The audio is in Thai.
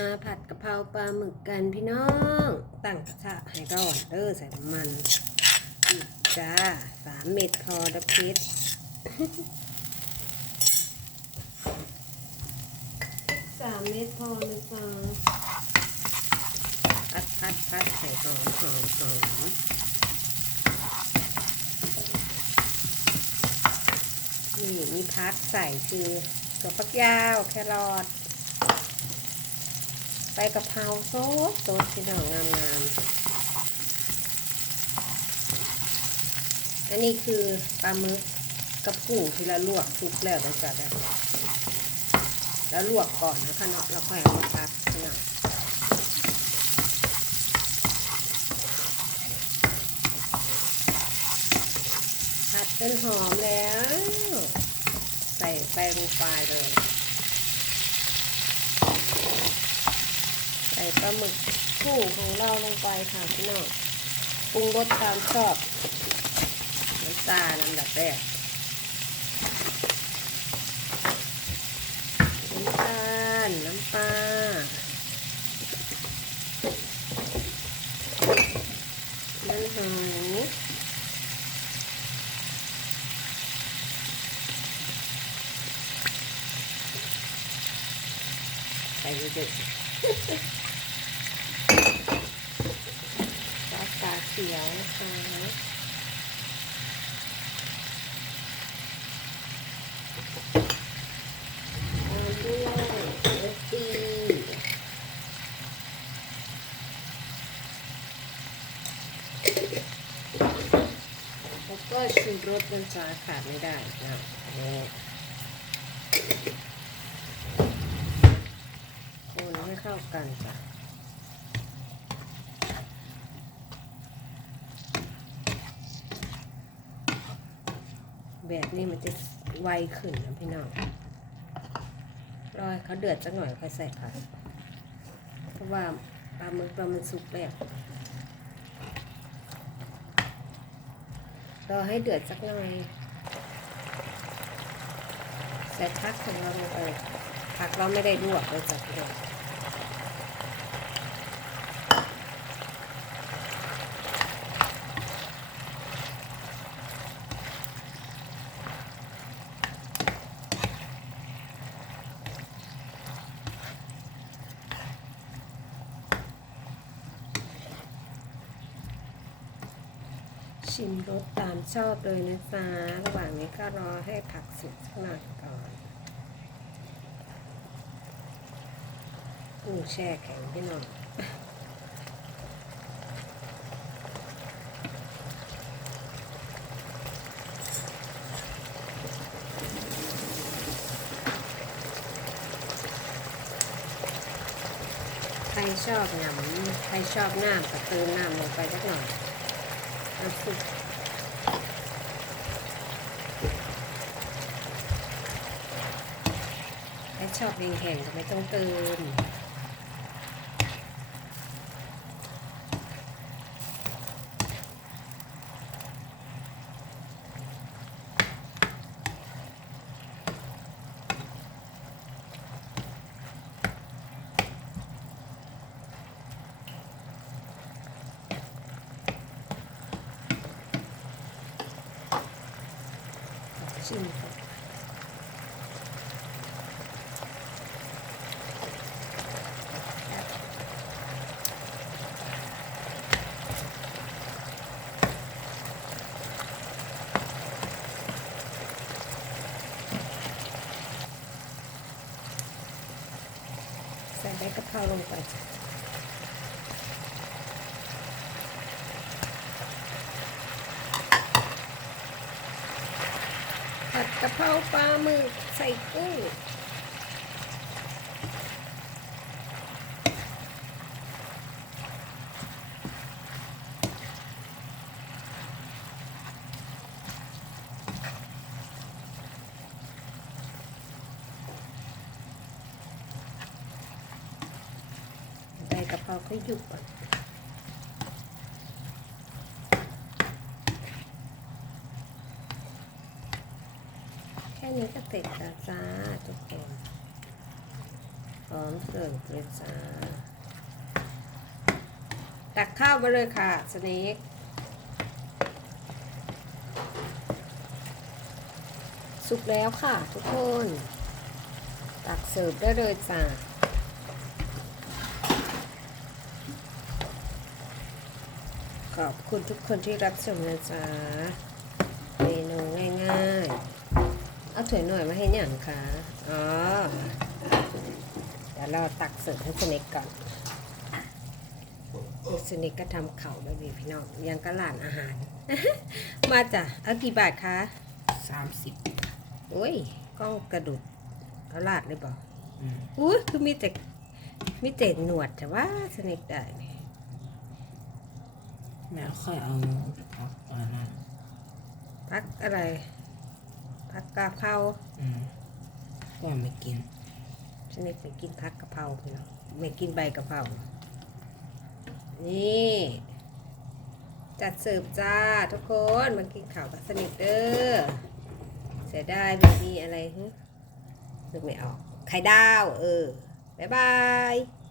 มาผัดกะเพราปลาหมึกกันพี่น้อง ตั้งกระทะให้ร้อนเด้อใส่น้ำมันอีกจ้าสามเม็ดพอดับพิษสามเม็ดพอนะจ๊ะพัดพัดพัดใส่หอมหอมหอมนี่มีพัดใส่คือตัวฟักยาว แครอท ใบกะเพราโซดโซดพี่น้องงามงามๆอันนี้คือปลาหมึกกับกุ้งที่เราลวกทุกแล้วนะจ๊ะแบบแล้วลวกก่อนนะคะเนาะแล้วค่อยเอามาพัดพี่น้องผัดจนหอมแล้ว ใส่ไปลงไปเลย ส่ปลาหมึกกุ้งของเราลงไปค่ะพี่น้องปรุงรสตามชอบน้ำตาลอันดับแรกน้ำตาลน้ำปลาน้ำหอยใส่เยอะๆ ซอสตาเขียวนะคะเอาด้วยโรตีแล้วก็ชูรสมันจะขาดไม่ได้นะนี่คนให้เข้ากันจ้ะ แบบนี้มันจะไวขึ้นนะพี่น้องรอให้เขาเดือดสักหน่อยค่อยใส่ผักเพราะว่าปลาหมึกเรามันสุกแล้วรอให้เดือดสักหน่อยใส่ผักของเราลงไปผักเราไม่ได้ลวกเลยจ้ะพี่น้อง ชิมรสตามชอบเลยนะจ๊ะระหว่างนี้ก็รอให้ผักสุกสักหน่อยก่อนอู้แช่แข็งพี่น้องใครชอบน้ำใครชอบน้ำก็เติมน้ำลงไปสักหน่อย น้ำซุปใครชอบแห้งๆก็ไม่ต้องเติม ชิมก่อนใส่ใบกะเพราลงไป กะเพราปลาหมึกใส่กุ้งใบกะเพราก็หยุบก่อน นี้ก็เสร็จแล้วจ้าทุกคนพร้อมเสิร์ฟเลยจ้าตักข้าวมาเลยค่ะสเน็กสุกแล้วค่ะทุกคน ตักเสิร์ฟได้เลยจ้าขอบคุณทุกคนที่รับชมนะจ๊ะ เมนูง่ายๆ เอาถ้วยหน่อยมาให้อย่างคะอ๋อ เดี๋ยวเราตักเสิร์ฟให้สเน็กก่อนสเน็กก็ทำเข่าแบบนี้พี่น้องยังก็ร้านอาหาร มาจ้ะเอากี่บาทคะสามสิบโอ้ยกล้องกระดุดเอาลาดเลยบอกอืมอุ้ยคือมีแต่มีแต่หนวดแต่ว่าสเน็กได้ไหมแล้วค่อยเอาพักอันนั้นพักอะไร พักกะเพราอืมก็ไม่กินสเน็กไม่กินพักกะเพราพี่น้องไม่กินใบกะเพรา นี่ จัดเสิร์ฟจ้าทุกคนมากินข้าวกับสนิทเด้อเสียดายไม่มีอะไรฮึนึกไม่ออก ไข่ดาว เออ บ๊ายบาย